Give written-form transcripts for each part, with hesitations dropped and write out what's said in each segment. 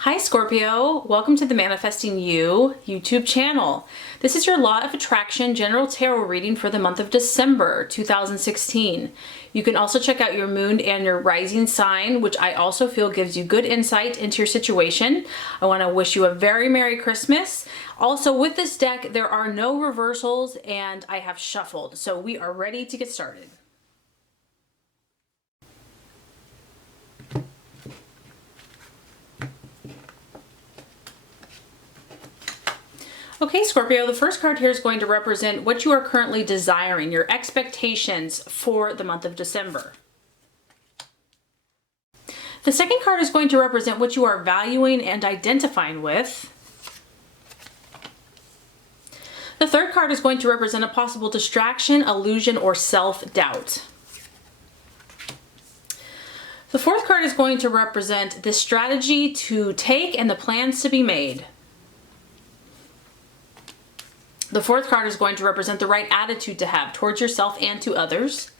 Hi Scorpio, welcome to the Manifesting You YouTube channel. This is your Law of Attraction General Tarot reading for the month of December 2016. You can also check out your moon and your rising sign, which I also feel gives you good insight into your situation. I want to wish you a very Merry Christmas. Also with this deck, there are no reversals and I have shuffled, so we are ready to get started. Okay, Scorpio, the first card here is going to represent what you are currently desiring, your expectations for the month of December. The second card is going to represent what you are valuing and identifying with. The third card is going to represent a possible distraction, illusion, or self-doubt. The fourth card is going to represent the strategy to take and the plans to be made. The fourth card is going to represent the right attitude to have towards yourself and to others.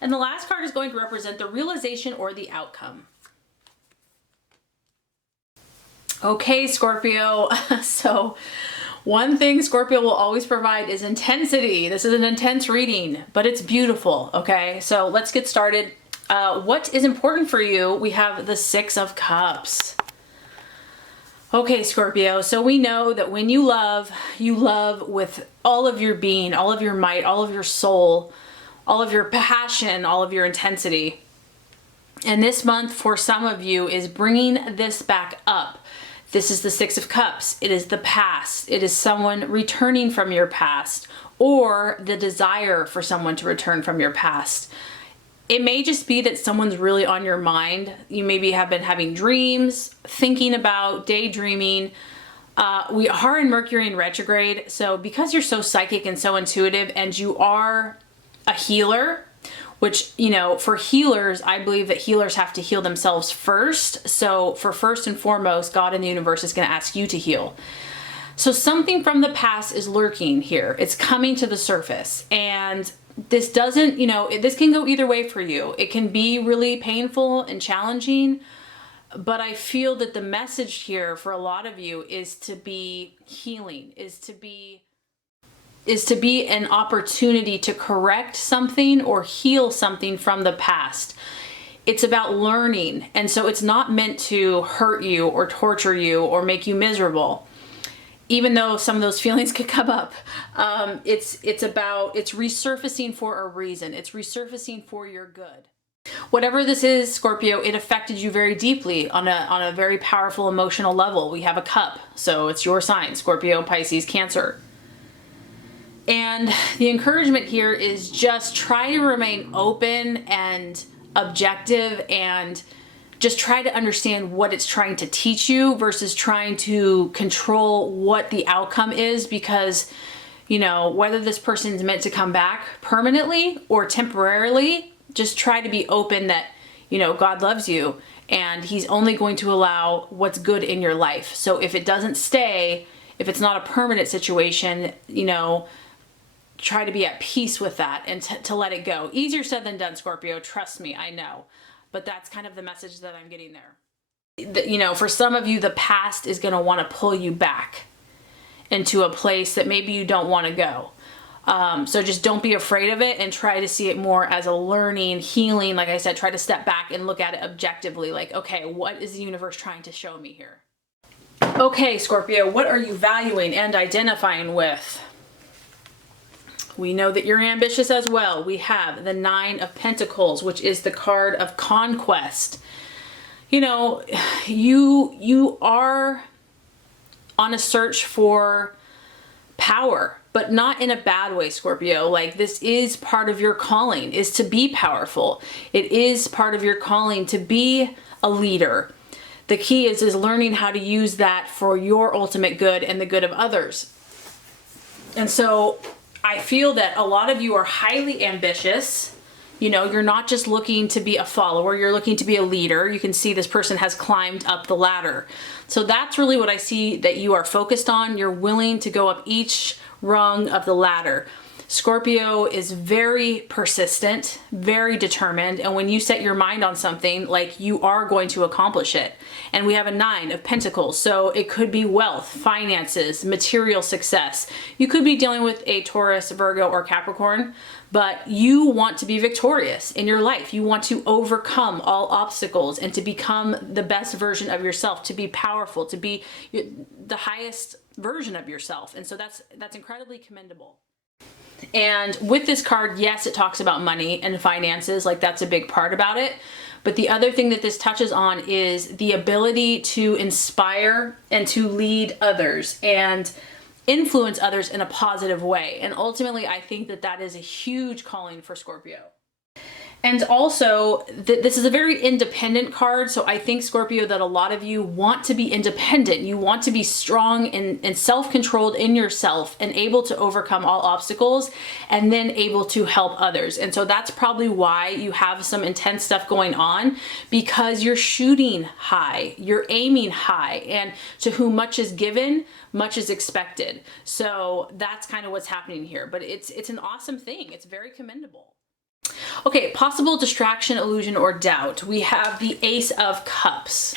And the last card is going to represent the realization or the outcome. Okay, Scorpio. So one thing Scorpio will always provide is intensity. This is an intense reading, but it's beautiful. Okay, so let's get started. What is important for you? We have the Six of Cups. Okay, Scorpio, so we know that when you love with all of your being, all of your might, all of your soul, all of your passion, all of your intensity. And this month, for some of you, is bringing this back up. This is the Six of Cups. It is the past. It is someone returning from your past, or the desire for someone to return from your past. It may just be that someone's really on your mind. You maybe have been having dreams, thinking about, daydreaming. We are in Mercury in retrograde. So because you're so psychic and so intuitive and you are a healer, which, you know, for healers, I believe that healers have to heal themselves first. So for first and foremost, God in the universe is going to ask you to heal. So something from the past is lurking here. It's coming to the surface, and this doesn't, you know, this can go either way for you. It can be really painful and challenging, but I feel that the message here for a lot of you is to be healing, is to be an opportunity to correct something or heal something from the past. It's about learning. And so it's not meant to hurt you or torture you or make you miserable. Even though some of those feelings could come up, it's resurfacing for a reason. It's resurfacing for your good. Whatever this is, Scorpio, it affected you very deeply on a very powerful emotional level. We have a cup, so it's your sign, Scorpio, Pisces, Cancer. And the encouragement here is just try to remain open and objective and just try to understand what it's trying to teach you versus trying to control what the outcome is, because, you know, whether this person's meant to come back permanently or temporarily, just try to be open that, you know, God loves you and he's only going to allow what's good in your life. So if it doesn't stay, if it's not a permanent situation, you know, try to be at peace with that and to let it go. Easier said than done, Scorpio. Trust me, I know. But that's kind of the message that I'm getting there. You know, for some of you, the past is going to want to pull you back into a place that maybe you don't want to go. So just don't be afraid of it and try to see it more as a learning, healing. Like I said, try to step back and look at it objectively. Like, okay, what is the universe trying to show me here? Okay, Scorpio, what are you valuing and identifying with? We know that you're ambitious as well. We have the Nine of Pentacles, which is the card of conquest. You know, you are on a search for power, but not in a bad way, Scorpio. Like, this is part of your calling, is to be powerful. It is part of your calling to be a leader. The key is learning how to use that for your ultimate good and the good of others. And so I feel that a lot of you are highly ambitious. You know, you're not just looking to be a follower, you're looking to be a leader. You can see this person has climbed up the ladder. So that's really what I see that you are focused on. You're willing to go up each rung of the ladder. Scorpio is very persistent, very determined, and when you set your mind on something, like, you are going to accomplish it. And we have a 9 of Pentacles, so it could be wealth, finances, material success. You could be dealing with a Taurus, Virgo, or Capricorn, but you want to be victorious in your life. You want to overcome all obstacles and to become the best version of yourself, to be powerful, to be the highest version of yourself. And so that's incredibly commendable. And with this card, yes, it talks about money and finances, like that's a big part about it. But the other thing that this touches on is the ability to inspire and to lead others and influence others in a positive way. And ultimately, I think that that is a huge calling for Scorpio. And also, this is a very independent card, so I think, Scorpio, that a lot of you want to be independent. You want to be strong and self-controlled in yourself and able to overcome all obstacles and then able to help others. And so that's probably why you have some intense stuff going on, because you're shooting high, you're aiming high, and to whom much is given, much is expected. So that's kind of what's happening here, but it's an awesome thing. It's very commendable. Okay, possible distraction, illusion, or doubt. We have the Ace of Cups.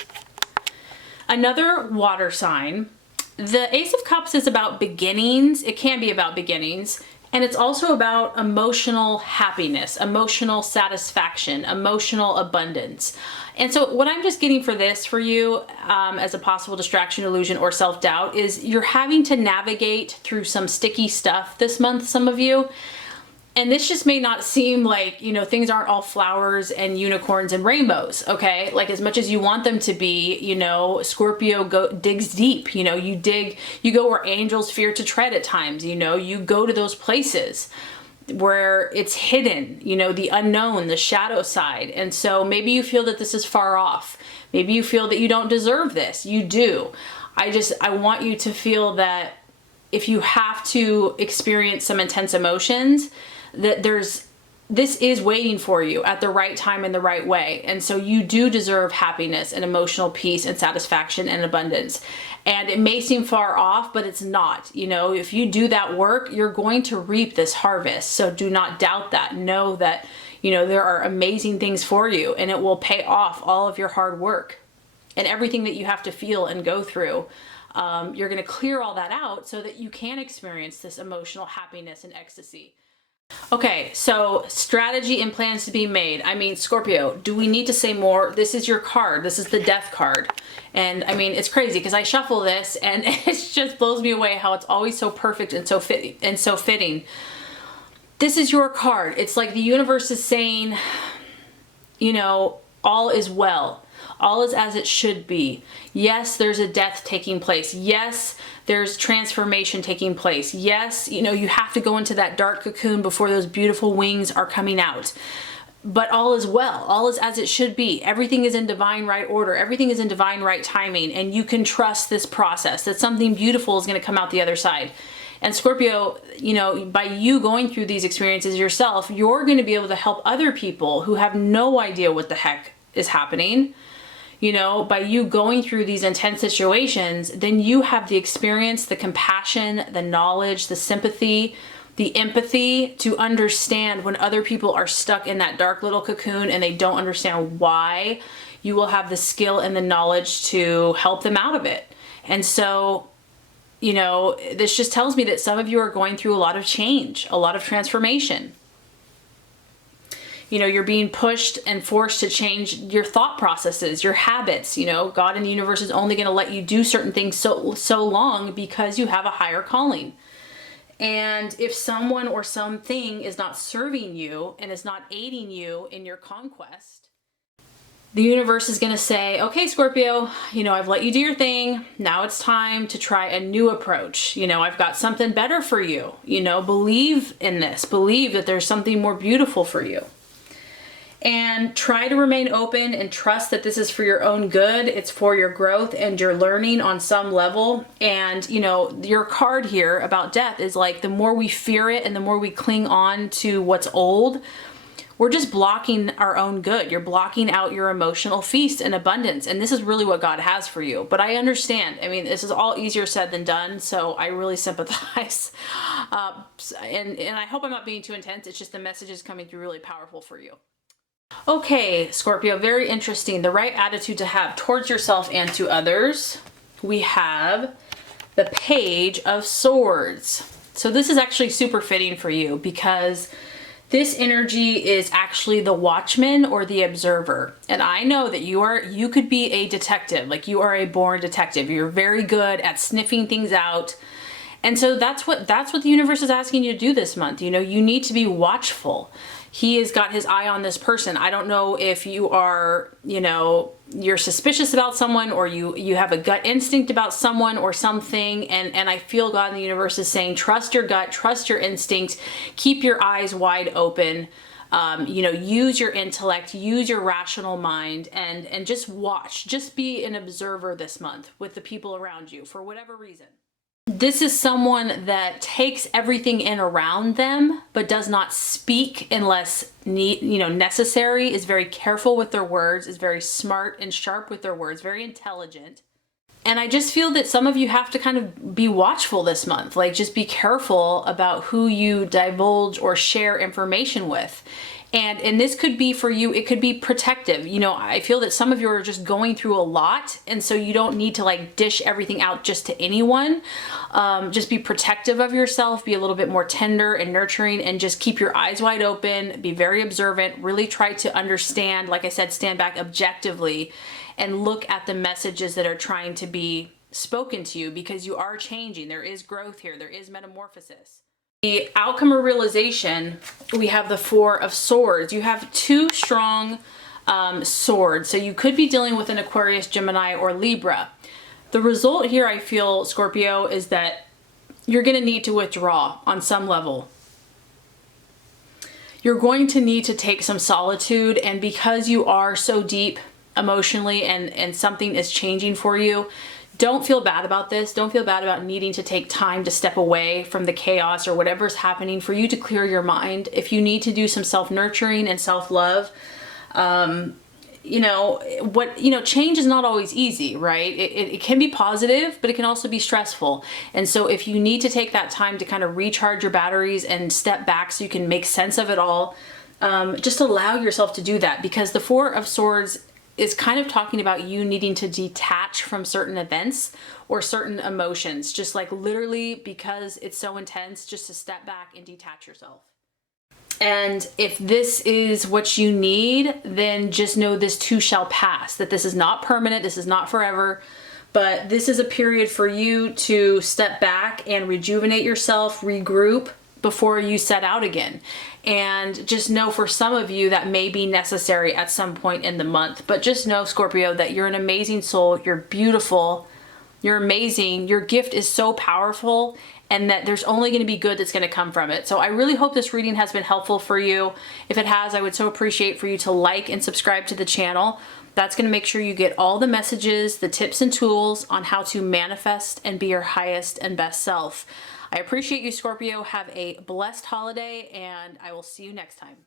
Another water sign. The Ace of Cups is about beginnings. It can be about beginnings. And it's also about emotional happiness, emotional satisfaction, emotional abundance. And so what I'm just getting for this for you as a possible distraction, illusion, or self-doubt is you're having to navigate through some sticky stuff this month, some of you. And this just may not seem like, you know, things aren't all flowers and unicorns and rainbows, okay? Like, as much as you want them to be, you know, Scorpio digs deep, you know, you go where angels fear to tread at times, you know, you go to those places where it's hidden, you know, the unknown, the shadow side. And so maybe you feel that this is far off. Maybe you feel that you don't deserve this. You do. I want you to feel that if you have to experience some intense emotions, that this is waiting for you at the right time in the right way. And so you do deserve happiness and emotional peace and satisfaction and abundance. And it may seem far off, but it's not. You know, if you do that work, you're going to reap this harvest. So do not doubt that. Know that, you know, there are amazing things for you, and it will pay off all of your hard work and everything that you have to feel and go through. You're going to clear all that out so that you can experience this emotional happiness and ecstasy. Okay, so strategy and plans to be made. I mean, Scorpio, do we need to say more? This is your card. This is the Death card. And I mean, it's crazy because I shuffle this and it just blows me away how it's always so perfect and so fitting. This is your card. It's like the universe is saying, you know, all is well. All is as it should be. Yes, there's a death taking place. Yes, there's transformation taking place. Yes, you know, you have to go into that dark cocoon before those beautiful wings are coming out. But all is well. All is as it should be. Everything is in divine right order. Everything is in divine right timing. And you can trust this process, that something beautiful is going to come out the other side. And Scorpio, you know, by you going through these experiences yourself, you're going to be able to help other people who have no idea what the heck is happening. You know, by you going through these intense situations, then you have the experience, the compassion, the knowledge, the sympathy, the empathy to understand when other people are stuck in that dark little cocoon and they don't understand why. You will have the skill and the knowledge to help them out of it. And so, you know, this just tells me that some of you are going through a lot of change, a lot of transformation. You know, you're being pushed and forced to change your thought processes, your habits. You know, God and the universe is only going to let you do certain things so long because you have a higher calling. And if someone or something is not serving you and is not aiding you in your conquest, the universe is going to say, okay, Scorpio, you know, I've let you do your thing. Now it's time to try a new approach. You know, I've got something better for you. You know, believe in this. Believe that there's something more beautiful for you. And try to remain open and trust that this is for your own good. It's for your growth and your learning on some level. And, you know, your card here about death is like, the more we fear it and the more we cling on to what's old, we're just blocking our own good. You're blocking out your emotional feast and abundance. And this is really what God has for you. But I understand. I mean, this is all easier said than done. So I really sympathize. And I hope I'm not being too intense. It's just the message is coming through really powerful for you. Okay, Scorpio, very interesting. The right attitude to have towards yourself and to others. We have the Page of Swords. So this is actually super fitting for you because this energy is actually the watchman or the observer. And I know that you could be a detective, like you are a born detective. You're very good at sniffing things out. And so that's what the universe is asking you to do this month. You know, you need to be watchful. He has got his eye on this person. I don't know if you are, you know, you're suspicious about someone, or you have a gut instinct about someone or something. And I feel God in the universe is saying, trust your gut, trust your instincts, keep your eyes wide open. You know, use your intellect, use your rational mind, and just watch, just be an observer this month with the people around you for whatever reason. This is someone that takes everything in around them, but does not speak unless necessary, is very careful with their words, is very smart and sharp with their words, very intelligent. And I just feel that some of you have to kind of be watchful this month, like just be careful about who you divulge or share information with. And this could be for you, it could be protective. You know, I feel that some of you are just going through a lot, and so you don't need to like dish everything out just to anyone. Just be protective of yourself, be a little bit more tender and nurturing, and just keep your eyes wide open, be very observant, really try to understand, like I said, stand back objectively and look at the messages that are trying to be spoken to you, because you are changing. There is growth here. There is metamorphosis. The outcome or realization, we have the Four of Swords. You have two strong swords. So you could be dealing with an Aquarius, Gemini, or Libra. The result here, I feel, Scorpio, is that you're going to need to withdraw on some level. You're going to need to take some solitude, and because you are so deep emotionally and something is changing for you, don't feel bad about this. Don't feel bad about needing to take time to step away from the chaos or whatever's happening for you to clear your mind. If you need to do some self-nurturing and self-love, change is not always easy, right? It can be positive, but it can also be stressful. And so if you need to take that time to kind of recharge your batteries and step back so you can make sense of it all, just allow yourself to do that, because the Four of Swords is kind of talking about you needing to detach from certain events or certain emotions, just like literally, because it's so intense, just to step back and detach yourself. And if this is what you need, then just know this too shall pass, that this is not permanent, this is not forever, but this is a period for you to step back and rejuvenate yourself, regroup before you set out again. And just know, for some of you, that may be necessary at some point in the month. But just know, Scorpio, that you're an amazing soul, you're beautiful, you're amazing, your gift is so powerful, and that there's only going to be good that's going to come from it. So I really hope this reading has been helpful for you. If it has, I would so appreciate for you to like and subscribe to the channel. That's going to make sure you get all the messages, the tips and tools on how to manifest and be your highest and best self. I appreciate you, Scorpio. Have a blessed holiday, and I will see you next time.